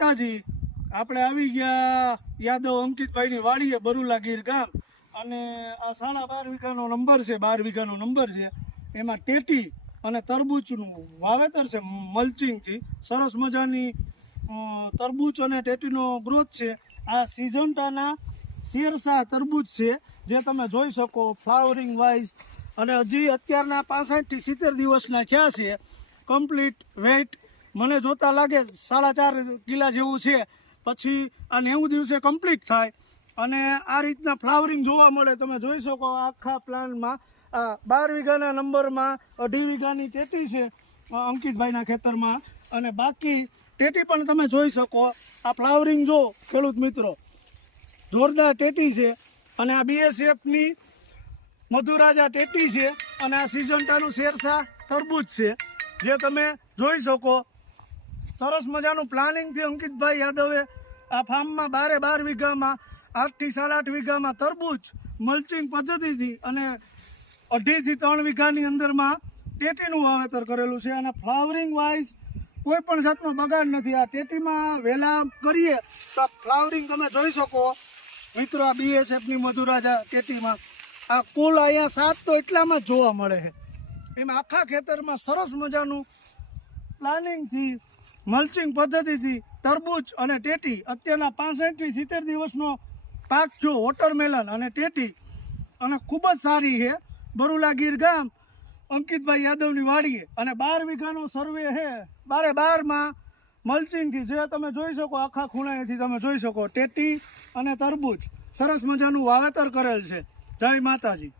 માતાજી, આપણે આવી ગયા યાદવ અંકિતભાઈની વાડીએ બરુલા ગીર ગામ, અને આ 12.5 વીઘાનો નંબર છે, 12 વીઘાનો નંબર છે. એમાં ટેટી અને તરબૂચનું વાવેતર છે મલ્ચિંગથી. સરસ મજાની તરબૂચ અને ટેટીનો ગ્રોથ છે. આ સિઝન્ટાના શેરશાહ તરબૂચ છે, જે તમે જોઈ શકો ફ્લાવરિંગ વાઇઝ. અને હજી અત્યારના 65 થી 70 દિવસના થયા છે. કમ્પ્લીટ વેઇટ મને જોતા લાગે 4.5 કિલા જેવું છે. પછી આ 90 દિવસે કમ્પ્લીટ થાય અને આ રીતના ફ્લાવરિંગ જોવા મળે. તમે જોઈ શકો આખા પ્લાન્ટમાં આ 12 વીઘાના નંબરમાં 2.5 વીઘાની ટેટી છે અંકિતભાઈના ખેતરમાં. અને બાકી ટેટી પણ તમે જોઈ શકો. આ ફ્લાવરિંગ જો ખેડૂત મિત્રો, જોરદાર ટેટી છે. અને આ BSFની મધુરાજા ટેટી છે. અને આ સિઝન્ટાનું શેરશાહ તરબૂચ છે, જે તમે જોઈ શકો. સરસ મજાનું પ્લાનિંગથી અંકિતભાઈ યાદવે આ ફાર્મમાં 12 વીઘામાં 8 થી 8.5 વીઘામાં તરબૂચ મલ્ચિંગ પદ્ધતિથી અને 2.5 થી 3 વીઘાની અંદરમાં ટેટીનું વાવેતર કરેલું છે. અને ફ્લાવરિંગ વાઇઝ કોઈ પણ જાતનો બગાડ નથી. આ ટેટીમાં વહેલા કરીએ તો ફ્લાવરિંગ તમે જોઈ શકો મિત્રો. આ BSFની મધુરાજા ટેટીમાં આ કુલ અહીંયા 7 તો એટલામાં જ જોવા મળે છે. એમાં આખા ખેતરમાં સરસ મજાનું પ્લાનિંગથી મલ્ચિંગ પદ્ધતિથી તરબૂચ અને ટેટી. અત્યારના 65 થી 70 દિવસનો પાક જો વોટરમેલન અને ટેટી, અને ખૂબ જ સારી છે. બરુલા ગીર ગામ અંકિતભાઈ યાદવની વાડીએ. અને 12 વીઘાનો સર્વે છે. 12 મલ્ચિંગથી, જે તમે જોઈ શકો આખા ખૂણાએથી તમે જોઈ શકો ટેટી અને તરબૂચ સરસ મજાનું વાવેતર કરેલ છે. જય માતાજી.